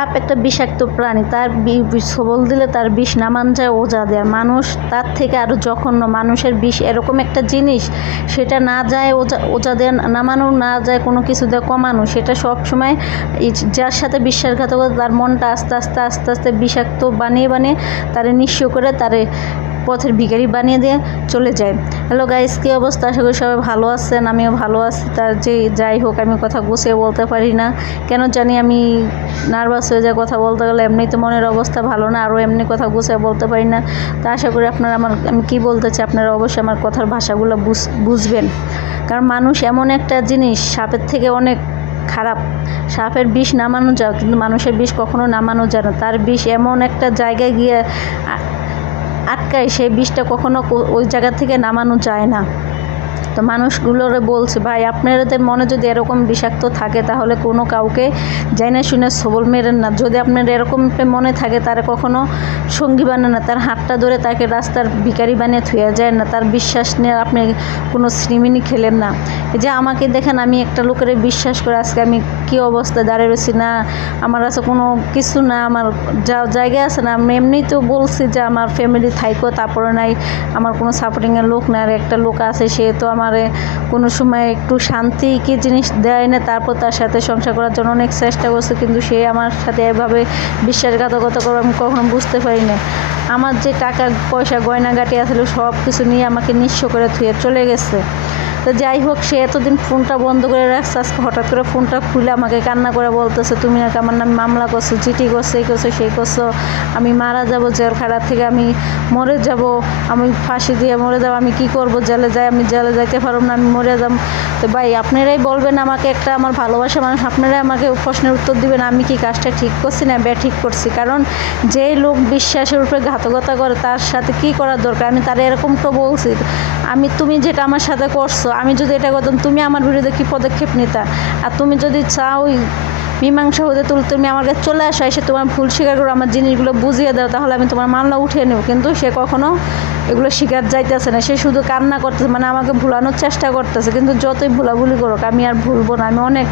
সাপ একটা বিষাক্ত প্রাণী, তার সবল দিলে তার বিষ নামান যায় ওজা দেয়। মানুষ তার থেকে আরও জঘন্য। মানুষের বিষ এরকম একটা জিনিস, সেটা না যায় ওজা দিয়ে নামানো, না যায় কোনো কিছু দিয়ে কমানো। সেটা সব সময় যার সাথে বিশ্বাসঘাতকতা, তার মনটা আস্তে আস্তে আস্তে আস্তে বিষাক্ত বানিয়ে বানিয়ে তারে নিঃস্ব করে তারে পথের ভিখারি বানিয়ে দিয়ে চলে যায়। হ্যালো গাইস, কী অবস্থা? আশা করি সবাই ভালো আছেন, আমিও ভালো আছি। তার যাই হোক, আমি কথা গুছিয়ে বলতে পারি না কেন জানি, আমি নার্ভাস হয়ে যায় কথা বলতে গেলে। এমনিতে মনের অবস্থা ভালো না, আরও এমনি কথা গুছিয়ে বলতে পারি না। তো আশা করি আপনারা আমি কী বলতে চাই আপনারা অবশ্যই আমার কথার ভাষাগুলো বুঝবেন। কারণ মানুষ এমন একটা জিনিস, সাপের থেকে অনেক খারাপ। সাপের বিষ নামানো যায়, কিন্তু মানুষের বিষ কখনো নামানো যায় না। তার বিষ এমন একটা জায়গায় গিয়ে আটকায়, সেই বিষটা কখনো ওই জায়গা থেকে নামানো যায় না। তো মানুষগুলোরে বলছে, ভাই আপনাদের মনে যদি এরকম বিষাক্ত থাকে তাহলে কোনো কাউকে জানা শুনে সবল মেরেন না। যদি আপনার এরকম মনে থাকে, তারা কখনো সঙ্গী বানান না, তার হাতটা ধরে তাকে রাস্তার ভিখারি বানিয়ে থুয়ে যায় না। তার বিশ্বাস নিয়ে আপনি কোনো সিনেমিনি খেলেন না। এই যে আমাকে দেখেন, আমি একটা লোকের বিশ্বাস করে আজকে আমি কী অবস্থায় দাঁড়িয়ে রয়েছি না, আমার কাছে কোনো কিছু না, আমার যা জায়গা আছে না। আমি এমনিই তো বলছি যে আমার ফ্যামিলি থাইকো, তারপরে নাই আমার কোনো সাপোর্টিংয়ের লোক না। আর একটা লোক আছে, সে তো আমারে কোনো সময় একটু শান্তি কি জিনিস দেয় না। তারপর তার সাথে সংসার করার জন্য অনেক চেষ্টা করছে, কিন্তু সে আমার সাথে এভাবে বিশ্বাসঘাতকতা করে আমি কখনো বুঝতে পারি না। আমার যে টাকা পয়সা গয়নাগাটি আসলে সব কিছু নিয়ে আমাকে নিঃস্ব করে থুয়ে চলে গেছে। তো যাই হোক, সে এতদিন ফোনটা বন্ধ করে রাখছে, আজকে হঠাৎ করে ফোনটা খুলে আমাকে কান্না করে বলতেছে, তুমি নাকি আমার নামে মামলা করছো, চিঠি করছো, এই করছো, সেই করছো, আমি মারা যাবো, জেলখানা থেকে আমি মরে যাব, আমি ফাঁসি দিয়ে মরে যাব, আমি কি করব, জেলে যাই, আমি জেলে যাইতে পারব না, আমি মরে যাব। তো ভাই আপনারাই বলবেন আমাকে, একটা আমার ভালোবাসা মানুষ, আপনারাই আমাকে প্রশ্নের উত্তর দিবেন, আমি কি কাজটা ঠিক করছি না ঠিক করছি। কারণ যে লোক বিশ্বাসের উপরে ঘাতকতা করে, তার সাথে কি করার দরকার? আমি তার এরকম তো বলছি, তুমি যেটা আমার সাথে করছো, আমি যদি এটা করতাম, তুমি আমার বিরুদ্ধে কী পদক্ষেপ নিতা? আর তুমি যদি চাও মীমাংসা হতে তুমি আমার কাছে চলে আসো, এসে তোমার ভুল স্বীকার করো, আমার জিনিসগুলো বুঝিয়ে দাও, তাহলে আমি তোমার মামলা উঠিয়ে নেব। কিন্তু সে কখনো এগুলো স্বীকার যাইতেছে না, সে শুধু কান্না করতেছে, মানে আমাকে ভুলানোর চেষ্টা করতেছে। কিন্তু যতই ভুলাভুলি করুক, আমি আর ভুলবো না। আমি অনেক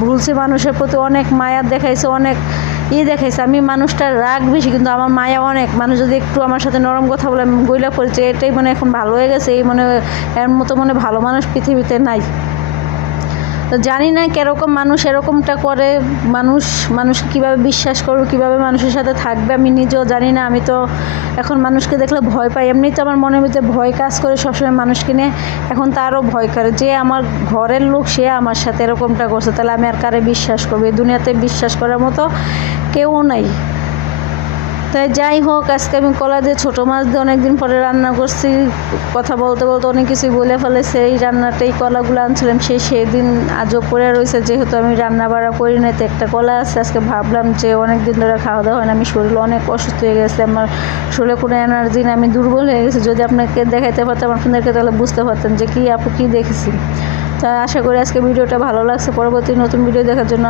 ভুলছি, মানুষের প্রতি অনেক মায়া দেখাইছে, অনেক দেখাইছে। আমি মানুষটার রাগ বেশি, কিন্তু আমার মায়া অনেক। মানুষ যদি একটু আমার সাথে নরম কথা বলে, আমি গইলা পড়েছি, এটাই মনে এখন ভালো হয়ে গেছে, এই মনে এর মতো মনে ভালো মানুষ পৃথিবীতে নাই। তো জানি না কীরকম মানুষ এরকমটা করে, মানুষ কীভাবে বিশ্বাস করবে, কীভাবে মানুষের সাথে থাকবে, আমি নিজেও জানি না। আমি তো এখন মানুষকে দেখলে ভয় পাই, এমনি তো আমার মনের ভিতরে ভয় কাজ করে সবসময় মানুষকে নিয়ে। এখন তো আরও ভয় করে, যে আমার ঘরের লোক সে আমার সাথে এরকমটা করছে, তাহলে আমি আর কারে বিশ্বাস করবো? এই দুনিয়াতে বিশ্বাস করার মতো কেউ নাই। তাই যাই হোক, আজকে আমি কলা দিয়ে ছোটো মাছ দিয়ে অনেকদিন পরে রান্না করছি। কথা বলতে বলতে অনেক কিছুই বলে ফেলেছে। এই রান্নাটাই কলাগুলো আনছিলাম সেদিন আজও পড়ে রয়েছে, যেহেতু আমি রান্না বাড়া করি না। তো একটা কলা আছে, আজকে ভাবলাম যে অনেক দিন ধরে খাওয়া দাওয়া হয় না, আমি শরীর অনেক অসুস্থ হয়ে গেছে, আমার শরীরে কোনো এনার্জি না, আমি দুর্বল হয়ে গেছি। যদি আপনাকে দেখাইতে পারতাম আপনাদেরকে, তাহলে বুঝতে পারতেন যে কি আপু কী দেখেছি। তা আশা করি আজকে ভিডিওটা ভালো লাগছে। পরবর্তী নতুন ভিডিও দেখার জন্য